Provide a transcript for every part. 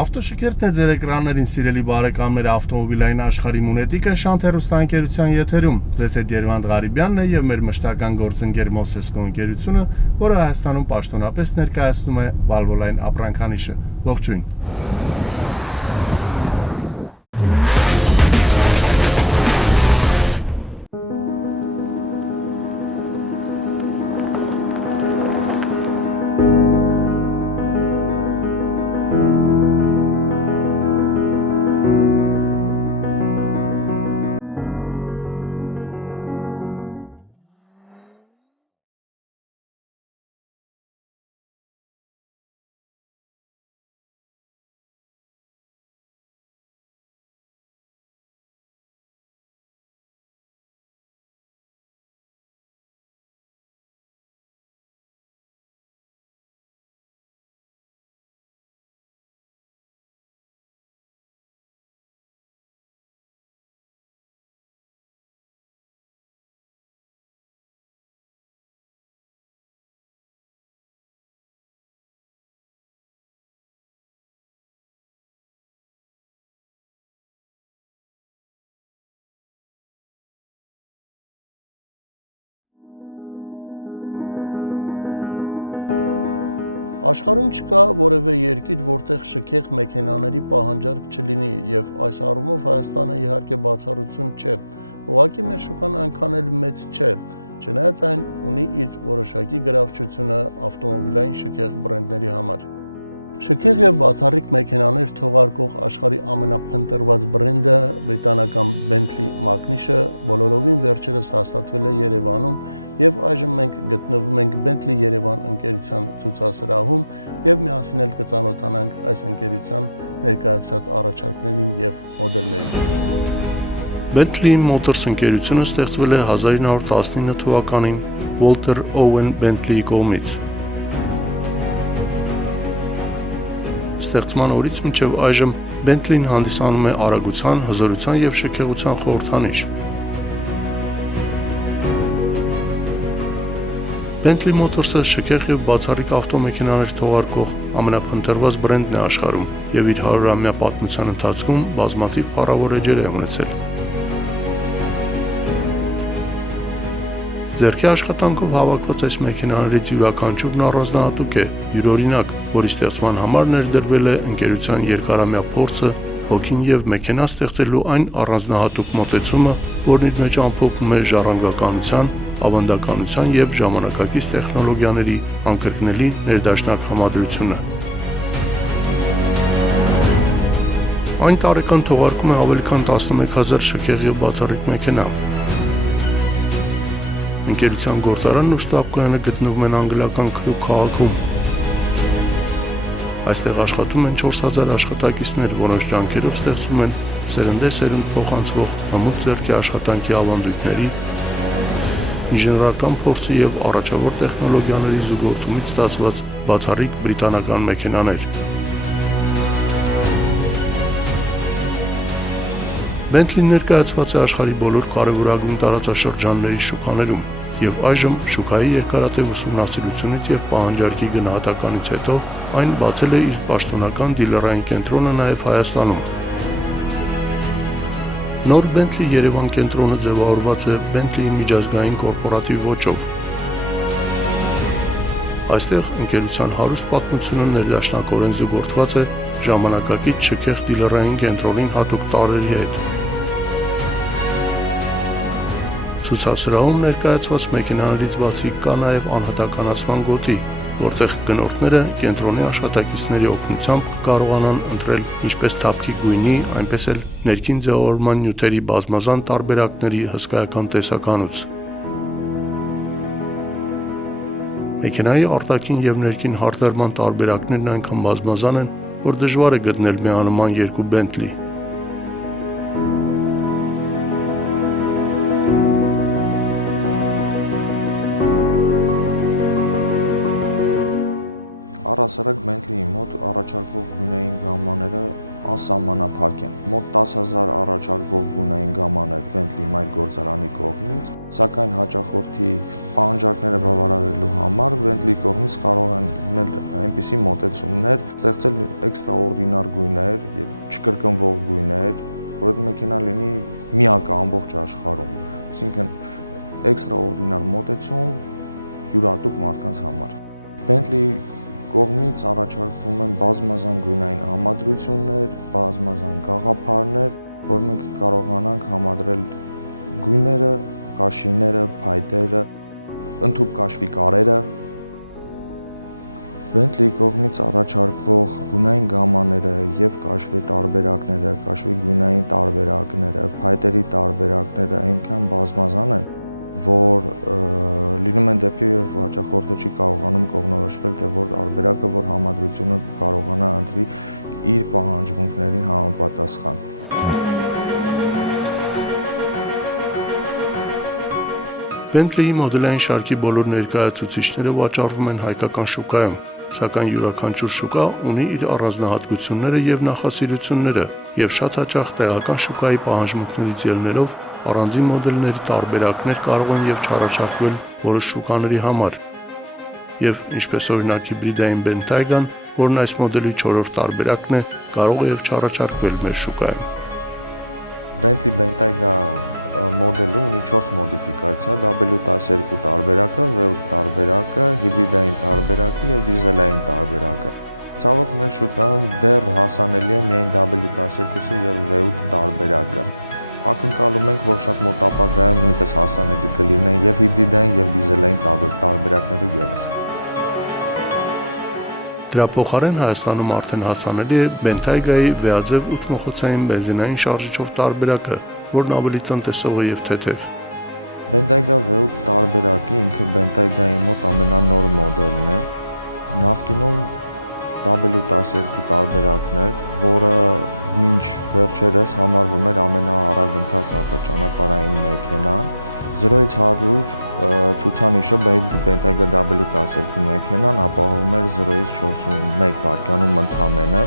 Ավտոշքերթն է ձեր էկրաններին, սիրելի բարեկամներ, ավտոմոբիլային աշխարհի մունետիկը Շանթ հեռուստաընկերության եթերում։ Ձեզ հետ Երևան Ղարիբյանն է եւ մեր մշտական գործընկեր Մոսեսկո ընկերությունը, որը Հայաստանում պաշտոնապես ներկայացնում է Valvoline ապրանքանիշը։ Ողջույն։ Աշխարհում չկա որևէ երկիր, որտեղ շքեղ մեքենաների պահանջարկ չլինի, եւ այս առումով Հայաստանը իհարկե բացառություն չէ։ Ուղղակի մեր շուկան այնքան էլ մեծ չէ, չնայած այն ունի իր որոշակի գրավչությունը ավտոմոբիլային շքեղ բրենդների համար։ Շքեղ եւ բացառիկ մեքենաներ թողարկող աշխարհի ամենափնտրված բրենդը բրիտանական Bentley մակնիշը բոլորովին վերջերս հաստատվել է Երևանում եւ այժմ մենք գտնվում ենք Bentley Երևան ընկերության ցուցասրահում եւ միասին էլ կծանոթանանք այս ընկերության ներկայացրած առաջարկներին եւ մոդելներին։ Bentley Motors ընկերությունը ստեղծվել է 1919 թվականին Walter Owen Bentley-ի կողմից։ Ստեղծման օրից մինչև այժմ Bentley-ն հանդիսանում է արագության, հզորության եւ շքեղության խորհրդանիշ։ Bentley Motors-ը շքեղ եւ բացառիկ ավտոմեքենաներ թողարկող ամենափնտրված բրենդն է աշխարհում եւ իր 100-ամյա պատմության ընթացքում բազմաթիվ փառավոր էջեր է ունեցել։ Ձեռքի աշխատանքով հավաքված այս մեքենաներից յուրաքանչյուրն առանձնահատուկ է, յուրօրինակ, որի ստեղծման համար ներդրվել է ընկերության երկարամյա փորձը, հոգին եւ մեքենա ստեղծելու այն առանձնահատուկ մոտեցումը, որն իր մեջ ամփոփում է ժառանգականության, ավանդականության եւ ժամանակակից տեխնոլոգիաների անկրկնելի ներդաշնակ համադրությունը։ Այն տարեկան թողարկում է ավելի քան 11000 շքեղ եւ բացառիկ մեքենա։ Ընկերության գործարանն ու շտաբ-կայանը գտնվում են անգլիական Քրուգ քաղաքում։ Այստեղ աշխատում են 4000 աշխատակիցներ, որոնց ջանքերով ստեղծում են սերնդեսերունդ փոխանցվող հմուտ ձեռքի աշխատանքի ավանդույթների, ինժեներական փորձի եւ առաջավոր տեխնոլոգիաների զուգորդումից ստացված բացառիկ բրիտանական մեքենաներ։ Bentley-ն ներկայացված է աշխարհի բոլոր կարևորագույն տարածաշրջանների շուկաներում եւ այժմ շուկայի երկարատև ուսումնասիրությունից եւ պահանջարկի գնահատականից հետո այն բացել է իր պաշտոնական դիլերային կենտրոնը նաեւ Հայաստանում։ Նոր Bentley Երևան կենտրոնը ձևավորված է Bentley-ի միջազգային կորպորատիվ ոճով։ Այստեղ ընկերության հարուստ պատմությունը ներդաշնակորեն զուգորդված է ժամանակակից շքեղ դիլերային կենտրոնին հատուկ տարրերի հետ։ Ցուցասրահում ներկայացված մեքենաներից բացի կա նաև անհատականացման գոտի, որտեղ գնորդները կենտրոնի աշխատակիցների օգնությամբ կարողանան ընտրել ինչպես թափքի գույնի, այնպես էլ ներքին ձևավորման նյութերի բազմազան տարբերակների հսկայական տեսականուց։ Մեքենայի արտաքին եւ ներքին հարդարման տարբերակներն այնքան բազմազան են, որ դժվար է գտնել միանման երկու Bentley։ Առհասարակ Bentley-ի մոտ առաջարկվող գույնային գամմաները անսահմանափակ են։ Մոտ 10,000 առաջարկվող գունային գամաներ Bentley մայր գործարանի կողմից, սակայն հաճախորդի պահանջարկները բավարարելու համար Bentley կողմից կարող են լինել այնպիսի մոտեցումներ, ստեղծել էքստրաօրդինար գույներ եւ չկրկնվող գույներ, որ այդ մեքենան լինի միակը ամբողջ աշխարհում։ Այսինքն էքստրաօրդինար մոտեցում յուրատուկ մարդկանց համար։ Bentley կողմից առաջարկվում են բազմազան գույնային համադրություններ, բազմազան գաղափարներ, որ մենք կարողանանք համադրել գույները, կաշիները, փայտերը, ընդհուպ կաշվի կարերը։ Bentley կողմից առաջարկվող գունային գամաները եւ կաշվի տարբերակները, կաշվի գույնային տարբերակները, փայտերի տարբերակները այնքան բազմազան են, որ լինում են դեպքեր, երբ հաճախորդը չի կարողանում կողմնորոշվել, թե որ տարբերակը, որ համադրությունը կարողանա ընտրի իր պահանջմունքներին համապատասխան։ Bentley-ի մոդելային շարքի բոլոր ներկայացուցիչները վաճառվում են հայկական շուկայում, սակայն յուրաքանչյուր շուկա ունի իր առանձնահատկությունները եւ նախասիրությունները, եւ շատ հաճախ տեղական շուկայի պահանջմունքներից ելնելով առանձին մոդելների տարբերակներ կարող են եւ չառաջարկվել որոշ շուկաների համար։ Եվ ինչպես օրինակ հիբրիդային Bentayga-ն, որն այս մոդելի 4-րդ տարբերակն է, կարող է եւ չառաջարկվել մեր շուկայում։ Bentley Bentayga մոդելը ունի 4 մոդիֆիկացիա՝ W12 տարբերակը, V8 տարբերակը, հիբրիդային տարբերակը եւ դիզելային տարբերակը։ Ցավոք մեր շուկայում դեռ հասանելի է միայն W12 եւ V8 տարբերակը։ Ակնկալում ենք, որ շատ մոտ ապագայում նույնպես հասանելի կլինեն եւ հիբրիդային եւ դիզելային տարբերակները եւս։ Դրա փոխարեն Հայաստանում արդեն հասանելի է Bentayga-ի վեաձև 8 մոխոցային բենզինային շարժիչով տարբերակը, որն ավելի տնտեսող է եւ թեթև։ Bentayga V8 տարբերակը ինքը Bentayga-ի մոտ ամենանոր մոդելն է։ Նախկինում W12 տարբերակն էր, որը մինչ վերջերս համարվում էր ամենաառագընթաց автоճանապարհային մեքենան։ 0-ից 100 ցուցանիշը Bentayga W12 մեքենան ապահովում էր 0-ից 41 վայրկյանում ընդամենը,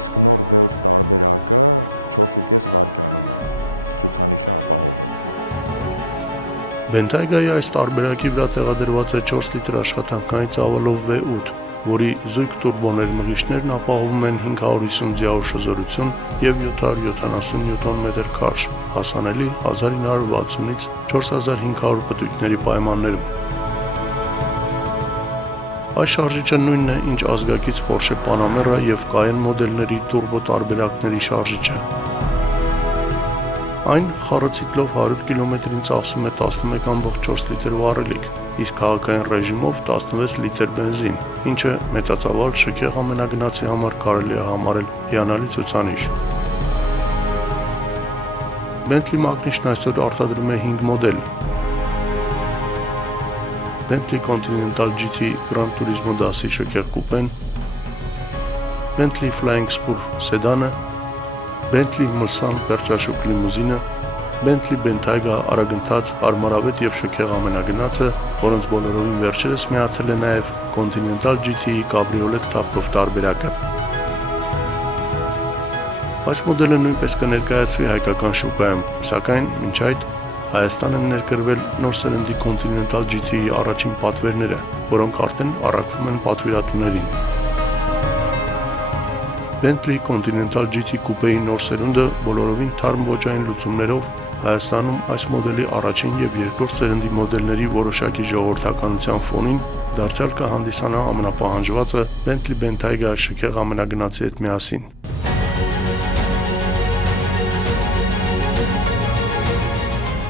իսկ նոր V8 տարբերակը 4.5 վայրկյանում է ցուցանիշը ապահովում։ Bentayga-ի այս տարբերակի վրա տեղադրված է 4 լիտր աշխատանքային ծավալով V8, որի զույգ տուրբոներ մղիչներն ապահովում են 550 ձիավուր շզորություն եւ 770 Նմ քաշ, հասանելի 1960-ից 4500 պտույտների պայմաններում։ Այս շարժիչը նույնն է, ինչ ազգակից Porsche Panamera եւ Cayenne մոդելների տուրբո տարբերակների շարժիչը։ Այն խառը ցիկլով 100 կմ-ին ծախսում է 11.4 լիտր վառելիք, իսկ քաղաքային ռեժիմով 16 լիտր բենզին, ինչը մեծածավալ շքեղ ամենագնացի համար կարելի է համարել հիանալի ցուցանիշ։ Bentley մակնիշն այսօր արտադրում է 5 մոդել։ Bentley Continental GT Gran Turismo դասի շքեղ կուպեն, Bentley Flying Spur սեդանը, Bentley Mulsanne պերճաշուք լիմուզինը, Bentley Bentayga արագընթաց, հարմարավետ եւ շքեղ ամենագնացը, որոնց բոլորովին վերջերս միացել է նաեւ Continental GT-ի կաբրիոլետ թափով տարբերակը։ Այս մոդելը նույնպես կներկայացվի հայկական շուկայում, սակայն մինչ այդ Հայաստան են ներկրվել նոր սերնդի Continental GT-ի առաջին պատվերները, որոնք արդեն առաքվում են պատվիրատուներին։ Bentley Continental GT կուպեի նոր սերունդը բոլորովին թարմ ոճային լուծումներով Հայաստանում այս մոդելի առաջին եւ երկրորդ սերնդի մոդելների որոշակի ժողովրդականության ֆոնին դարձյալ կհանդիսանա ամենապահանջվածը Bentley Bentayga շքեղ ամենագնացի հետ միասին։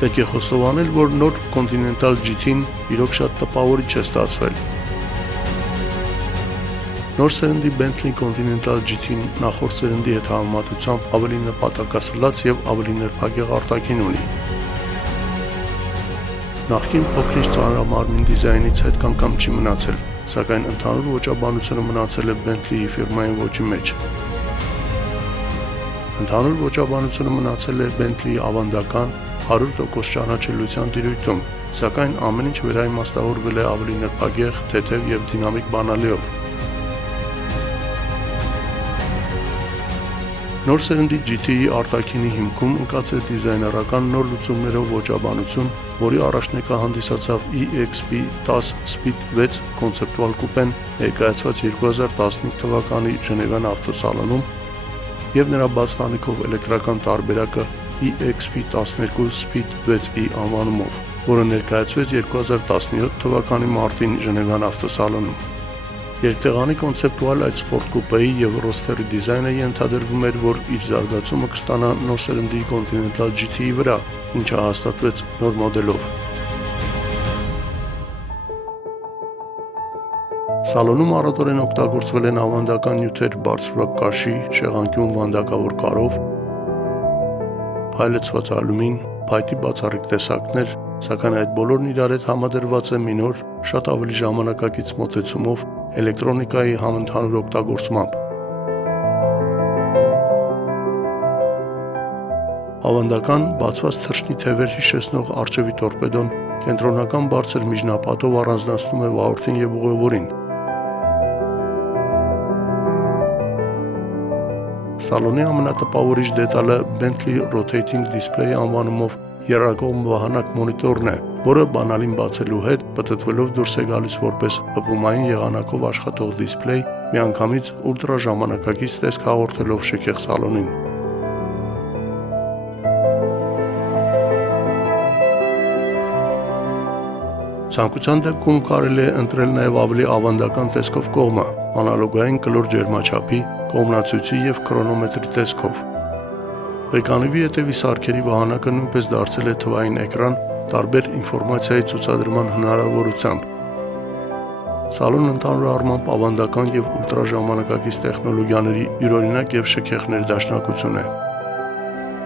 Պետք է խոստովանել, որ նոր Continental GT-ն իրոք շատ տպավորիչ է ստացվել։ Նոր սերնդի Bentley Continental GT-ն նախորդ սերնդի հետ համեմատությամբ ավելի նպատակասլաց եւ ավելի նրբագեղ արտաքին ունի։ Նախկին փոքրինչ ծանրամարմին դիզայնից հետ կամ չի մնացել, սակայն ընդհանուր ոճաբանությունը մնացել է Bentley-ի ֆիրմային ոճի մեջ։ Ընդհանուր ոճաբանությունը մնացել է Bentley-ի ավանդական 100% ճանաչելիության տիրույթում, սակայն ամեն ինչ վերաիմաստավորվել է ավելի նրբագեղ, թեթև եւ դինամիկ բանալիով։ Նոր սերնդի GT-ի արտաքինի հիմքում ընկած է դիզայներական նոր լուծումներով ոճաբանություն, որի առաջնեկը հանդիսացավ EXP10 Speed 6 կոնցեպտուալ կուպեն ներկայացված 2015 թվականի Ժնևյան ավտոսալոնում և նրա բաց տանիքով էլեկտրական տարբերակը EXP12 Speed 6E անվանումով, որը ներկայացվեց 2017 թվականի մարտին Ժնևյան ավտոսալոնում։ Երկտեղանի կոնցեպտուալ այդ սպորտ կուպեի և ռոստերի դիզայնը ենթադրվում էր, որ իր զարգացումը կստանա նոր սերնդի Continental GT-ի վրա, ինչը հաստատվեց նոր մոդելով։ Սալոնում առատորեն օգտագործվել են ավանդական նյութեր բարձրորակ կաշի, շեղանկյուն վանդակավոր կարով, փայլեցված ալյումին, փայտի բացառիկ տեսակներ, սակայն այդ բոլորն իրար հետ համադրված է մի նոր, շատ ավելի ժամանակակից մոտեցումով էլեկտրոնիկայի համընդհանուր օգտագործմամբ։ Ավանդական բացված թռչնի թևեր հիշեցնող առջևի տորպեդոն կենտրոնական բարձր միջնապատով առանձնացնում է վարորդին և ուղևորին։ Սալոնի ամենատպավորիչ դետալը Bentley Rotating Display անվանումով եռակողմ վահանակ մոնիտորն է, որը բանալին բացելու հետ պտտվելով դուրս է գալիս որպես հպումային եղանակով աշխատող դիսպլեյ, միանգամից ուլտրա ժամանակակից տեսք հաղորդելով շքեղ սալոնին։ Ցանկության դեպքում կարելի է ընտրել նաև ավելի ավանդական տեսքով կողմը, անալոգային կլոր ջերմաչափի, կողմնացույցի և քրոնոմետրի տեսքով։ Ղեկանիվի ետևի սարքերի վահանակը նույնպես դարձել է թվային էկրան տարբեր ինֆորմացիայի ցուցադրման հնարավորությամբ։ Սալոնը ընդհանուր առմամբ ավանդական և ուլտրաժամանակակից տեխնոլոգիաների յուրօրինակ և շքեղ ներդաշնակություն է։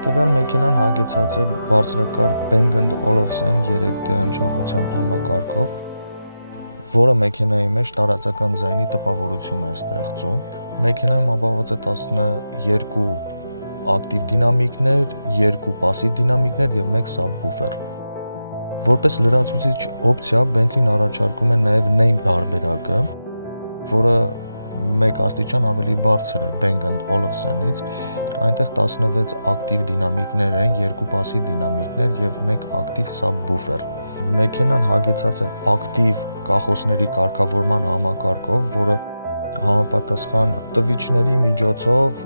Տվյալ մեքենան հագեցած է բարձրակարգ Bang & Olufsen 3D հնչողությամբ համակարգով, որը մեքենայի մեջ տարածական ձայնի տպավորություն է ստեղծում։ Մեքենայում ապահովված է 12 ակտիվ դինամիկներ, 2 պասիվ դինամիկներ և 1 սաբվուֆեր։ Որպես լրացուցիչ օպցիա Bentley-ն առաջարկում է նաև name տարբերակը, որը 1 աստիճան ավելի բարձր է Bang & Olufsen-ից, այնտեղ 16 ակտիվ դինամիկներ են, 2 պասիվ դինամիկներ և 1 ակտիվ սաբվուֆեր։ Մեքենան հագեցած է ակտիվ կախոսների կարգավորման համակարգով, որը համապատասխան տվիչների միջոցով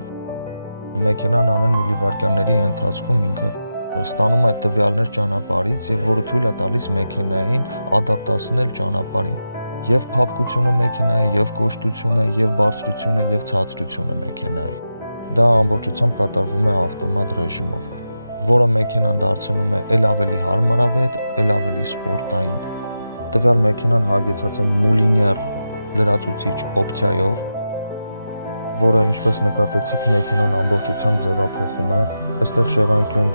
մեքենան ամեն միլիվայրկյանների ընթացքում ինքը ստանում է տվյալներ ճանապարհից եւ որը թույլ է տալիս մեքենային ադապտացնել ճանապարհին եւ փափկությունը մեքենայի, եւ կոշտությունը, եւ բարձրությունը, եւ ցածրությունը մեքենայի։ Դա ամբողջությամբ կատարվում է ավտոմատ ռեժիմով, որը մեքենան դարձնում է ել ավելի հարմարավետ, ել ավելի սպորտային։ Տվյալ մեքենան հագեցած է մուլիներ լրացուցիչ օպցիայով, որը ինչպես նկատեցիք մեքենան ամբողջությամբ ձևափոխում է։ Այստեղ շեղանկյուն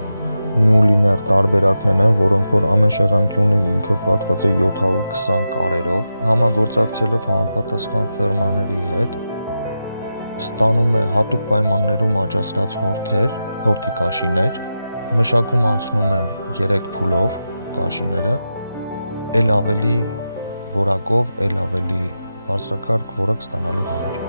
մուլիներ տարբերակներն են, որոնք որ ամեն շեղանկյունը ինքը պատված է 720 կարերով, համագործակցելով համապատասխան ֆերմաների հետ, ստանում է հատուկ պայմաններում աճացրած հորթեր, հորթի կաշիներ, մշակում անցնում են 3 փուլով կաշիները, ել ավելի որակով, ել ավելի բարձրակարգ որակ ստանալու համար։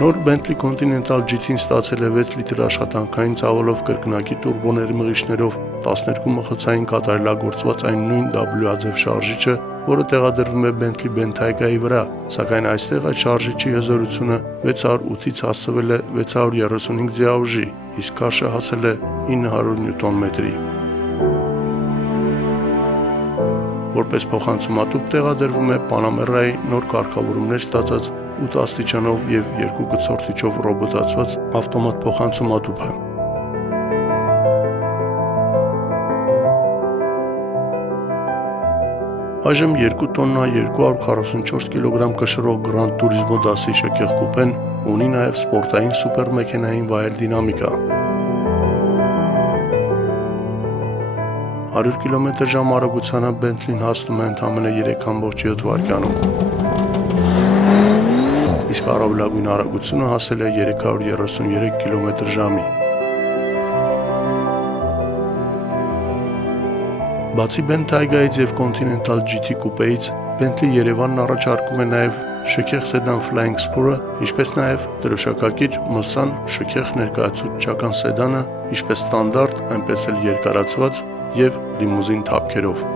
Նոր Bentley Continental GT-ն ստացել է 6 լիտր աշխատանքային ցավալով կրկնակի տուրբոների մղիչներով 12 մխոցային կատարելագործված այն նույն W-աձև շարժիչը, որը տեղադրվում է Bentley Bentayga-ի վրա, սակայն այստեղ այդ շարժիչի հզորությունը 608-ից հասցվել է 635 ձիաուժի, իսկ քաշը հասել է 900 նյուտոնմետրի։ Որպես փոխանցումատուփ տեղադրվում է Panamera-ի նոր կարգավորումներ ստացած 8 աստիճանով և 2 գծորդիչով ռոբոտացված ավտոմատ փոխանցումատուփը։ Այժմ 2 տոննա 244 կիլոգրամ կշռող Gran Turismo դասի շքեղ կուպեն ունի նաև սպորտային սուպեր մեքենային վայել դինամիկա։ 100 կմ/ժ արագությանը Bentley-ն հասնում է ընդամենը 3.7 վայրկյանում։ Իսկ առավելագույն արագությունը հասել է 333 կմ/ժ-ի։ Բացի Bentayga-ից և Continental GT կուպեից, Bentley Երևանն առաջարկում է նաև շքեղ սեդան Flying Spur-ը, ինչպես նաև դրոշակակիր Mulsanne շքեղ ներկայացուցչական սեդանը, ինչպես ստանդարտ, այնպես էլ երկարացված եւ լիմուզին թափքերով։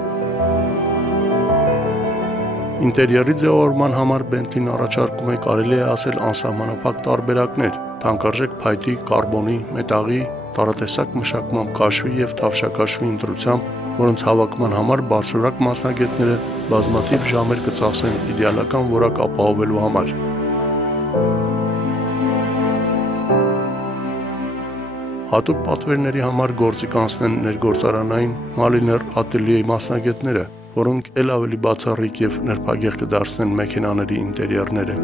Ինտերիերի ձևավորման համար Bentley-ն առաջարկում է կարելի է ասել անսահմանափակ տարբերակներ՝ թանկարժեք փայտի, կարբոնի, մետաղի, տարատեսակ մշակման կաշվի եւ թավշակաշվի ընտրությամբ, որոնց հավաքման համար բարձրորակ մասնագետները բազմաթիվ ժամեր կծախսեն իդեալական որակ ապահովելու համար։ Հատուկ պատվերների համար գործի կանցնեն ներգործարանային Maliner Atelier-ի մասնագետները, որոնք ել ավելի բացառիկ եւ նրբագեղ կդարձնեն մեքենաների ինտերիերները։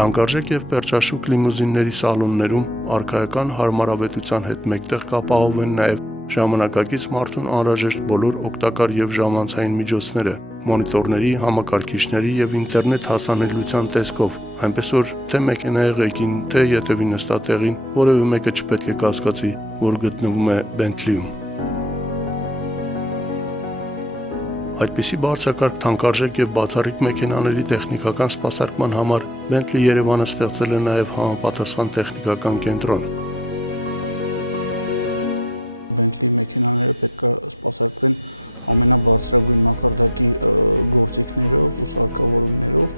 Թանկարժեք եւ պերճաշուք լիմուզինների սալոններում արքայական հարմարավետության հետ մեկտեղ կապահովեն նաեւ ժամանակակից մարդուն անհրաժեշտ բոլոր օգտակար եւ ժամանցային միջոցները, մոնիտորների, համակարգիչների եւ ինտերնետ հասանելիության տեսքով, այնպես որ թե մեքենայի ղեկին, թե ետևի նստատեղին որևէ մեկը չպետք է կասկածի, որ գտնվում է Bentley-ում։ Այդպիսի բարձրակարգ թանկարժեք եւ բացառիկ մեքենաների տեխնիկական սպասարկման համար Bentley Երևանը ստեղծել է նաեւ համապատասխան տեխնիկական կենտրոն։ Bentley մեքենաները պետք է սպասարկվեն ամենաբարձրագույն մակարդակի գործիքներով ու սարքավորումներով,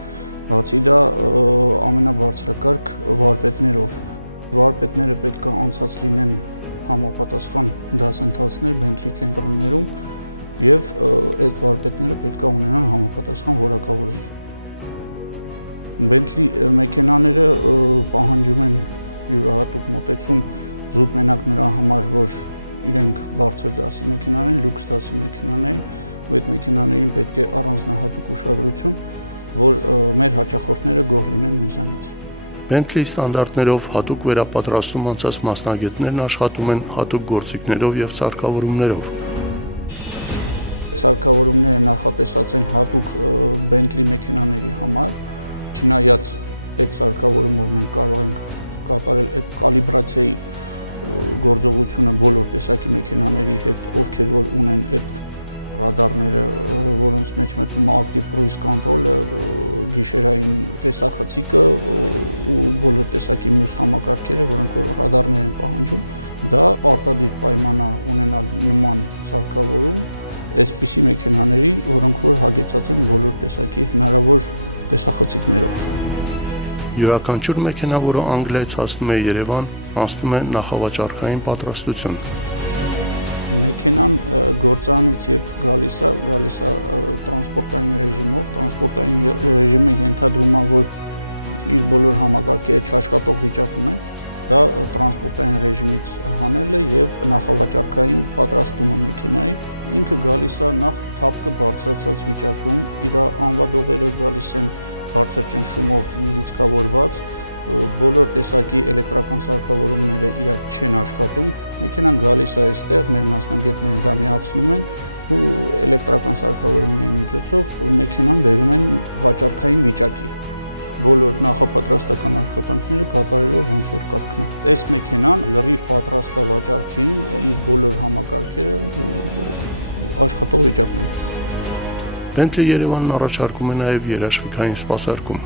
բացի դա ամենաբարձրակարգ վարպետներով։ Վարպետները պետք է անցած լինեն համապատասխան դասընթացներ Bentley կենտրոններում եւ այդ վարպետները պետք է ունենան համապատասխան որակավորում։ Bentley մեքենաները պահանջում են յուրահատուկ մոտեցում զուտ մենակ նրա համար, որ իրենք բարձր դասի մեքենաներ են, լյուքս դասի մեքենաներ են, ու այդ մեքենաներին պետք է առանձնահատուկ ուշադրություն, որ մեր հաճախորդները գոհ լինեն մեզանից։ Bentley ստանդարտներով հատուկ վերապատրաստում անցած մասնագետներն աշխատում են հատուկ գործիքներով եւ սարքավորումներով։ Սարքավորումները նախատեսած են հատուկ Bentley մեքենաների համար, չնայած այդ սարքավորումով մենք կարող ենք կատարել այդ կալիբրացիայի գործողությունը բոլոր տեսակի մեքենաների հետ, ովքեր որ ունեն այդ ռադարները, որոնց մեջ մտնում է ակտիվ կրուիզ կոնտրոլը, գիշերային տեսախցիկը ու բոլոր տեսակի մյուս համակարգերը, որոնք որ ռադարներ են պահանջում, դա պարտադիր պայման է ունենալ նման սարքավորում այսպիսի մեքենաների, որոնք որ հագեցած են բոլոր տեսակի հնարավոր տեսախցիկներով։ Յուրաքանչյուր մեքենա, որը Անգլիայից հասնում է Երևան, անցնում է նախավաճառքային պատրաստություն։ Մեքենան գործարանից երբ գալիս է տրանսպորտային ռեժիմով, տրանսպորտային ռեժիմը ենթադրում է, որ իր բոլոր համակարգերը չաշխատող վիճակում են, դա տրանսպորտային ռեժիմից հանելը եւ նախավաճառքային պատրաստումը մեքենայի։ Ինքը գալիս է նախ թափքը բարձրացած վիճակում, իր անվադողերը գալիս են բարձր ճնշումով լիցքավորված, բոլոր տեսակի էլեկտրական սարքավորումները իրար չեն աշխատում։ Մեքենան գալիս է այստեղ, մեր մասնագետները դա միացնում են ու էլեկտրական սարքավորումների միջոցով մեքենան բերում են վաճառքային վիճակի։ Բոլոր նախապատրաստական աշխատանքները կատարելով ոնց որ կարգն է։ Այս մեքենան լրիվ պատրաստ է վաճառքին, իր բոլոր համակարգերը աշխատող վիճակն է։ Bentley Երևանն առաջարկում է նաև երաշխիքային սպասարկում։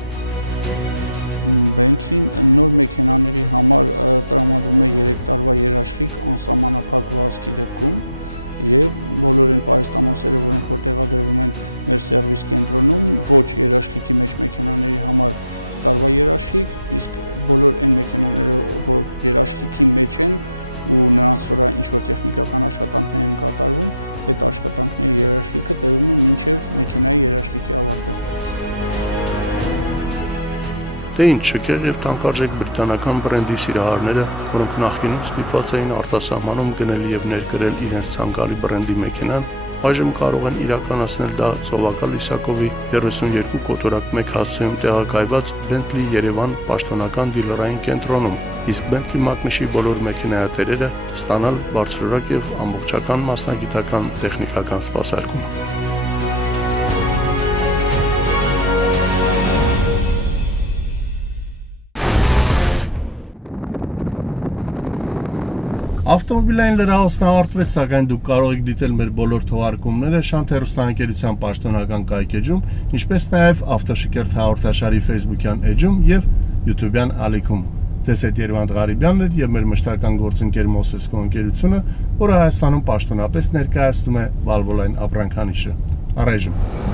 Bentley-ն նոր մեքենաների համար տրամադրում է 3 տարվա երաշխիք անսահմանափակ վազքի դեպքում եւ բոլոր այն պահեստամասերը, որոնք որ տեղադրվում են մեր սերվիս կենտրոնում, ոչ երաշխիքի մեջ մեքենաների համար տարվա երաշխիք, իսկ բոլոր այն մեքենաները, որ երաշխիքի մեջ են ու նրանց վրա ինչ որ տեխնիկական աշխատանքներ են կատարվում, այդ աշխատանքների երաշխիքը տևում է մինչև մեքենայի երաշխիքի ավարտը։ Թե ինչ շքեղ եւ թանկարժեք բրիտանական բրենդի սիրահարները, որոնք նախկինում ստիպված էին արտասահմանում գնել եւ ներկրել իրենց ցանկալի բրենդի մեքենան, այժմ կարող են իրականացնել դա Ծովակալ Իսակովի 32 կոտորակ 1 հասցեում տեղակայված Bentley Երևան պաշտոնական դիլերային կենտրոնում, իսկ Bentley մակնիշի բոլոր մեքենայատերերը ստանալ բարձրորակ եւ ամբողջական մասնագիտական տեխնիկական սպասարկում։ Ավտոմոբիլային լրահոսն ավարտվեց, սակայն դուք կարող եք դիտել մեր բոլոր թողարկումները Շանթ հեռուստաընկերության պաշտոնական կայքէջում, ինչպես նաև Ավտոշիկերտ հաղորդաշարի Facebook-յան էջում եւ YouTube-յան ալիքում։ Ձեզ հետ Երվանդ Ղարիբյանն էր եւ մեր մշտական գործընկեր Մոսեսկո ընկերությունը, որը Հայաստանում պաշտոնապես ներկայացնում է Valvoline ապրանքանիշը։ Առայժմ